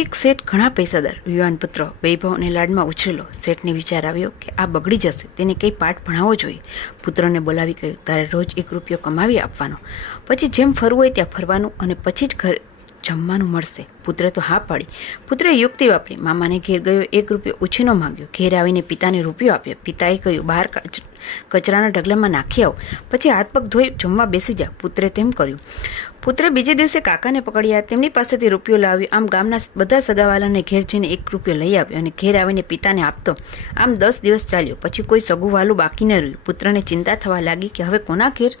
એક શેઠ ઘણા પૈસાદાર યુવાન પુત્ર વૈભવ અને લાડમાં ઉછરેલો. શેઠને વિચાર આવ્યો કે આ બગડી જશે, તેને કંઈ પાઠ ભણાવવો જોઈએ. પુત્રને બોલાવી કહ્યું, તારે રોજ 1 રૂપિયો કમાવી આપવાનો, પછી જેમ ફરવું હોય ત્યાં ફરવાનું અને પછી જ ઘરે જમવાનું મળશે. પુત્રે તો હા પાડી. પુત્રે યુક્તિ વાપરી. મામાને ઘેર ગયો, 1 રૂપિયો ઉછીનો માંગ્યો. ઘેર આવીને પિતાને રૂપિયો આપ્યો. પિતાએ કહ્યું, બહાર કચરાના ઢગલામાં નાખી આવો, પછી હાથ પગ ધોઈ જમવા બેસી જા. પુત્રે તેમ કર્યું. પુત્રે બીજે દિવસે કાકાને પકડ્યા, તેમની પાસેથી રૂપિયો લાવ્યો. આમ ગામના બધા સગાવાલાને ઘેર જઈને 1 રૂપિયો લઈ આવ્યો અને ઘેર આવીને પિતાને આપતો. આમ 10 દિવસ ચાલ્યો. પછી કોઈ સગું વાલું બાકી ન રહ્યું. પુત્રને ચિંતા થવા લાગી કે હવે કોના ઘેર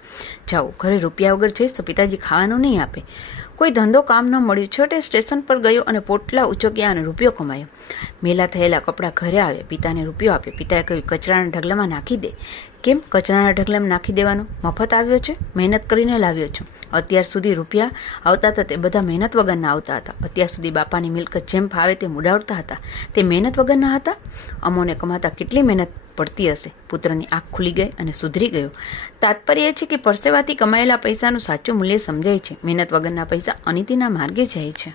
જાવું? ઘરે રૂપિયા વગર જઈશ તો પિતાજી ખાવાનું નહીં આપે. કોઈ ધંધો કામ ન મળ્યું. છેવટે સ્ટેશન પર ગયો અને પોટલા ઉચક્યા અને રૂપિયો કમાયો. મેલા થયેલા કપડાં ઘરે આવ્યા. પિતાને રૂપિયો આપ્યો. પિતાએ કહ્યું, કચરાના ઢગલામાં નાખી દે. કેમ કચરાના ઢગલામાં નાખી દેવાનું? મફત આવ્યો છે, મહેનત કરીને લાવ્યો છું. અત્યાર સુધી રૂપિયા આવતા હતા તે બધા મહેનત વગરના આવતા હતા. અત્યાર સુધી બાપાની મિલકત જેમ ફાવે તે ઉડાવતા હતા, તે મહેનત વગરના હતા. અમોને કમાતા કેટલી મહેનત પડતી હશે. પુત્રની આંખ ખુલી ગઈ અને સુધરી ગયો. તાત્પર્ય એ છે કે પરસેવાથી કમાયેલા પૈસાનું સાચું મૂલ્ય સમજાય છે. મહેનત વગરના પૈસા અનિતિના માર્ગે જાય છે.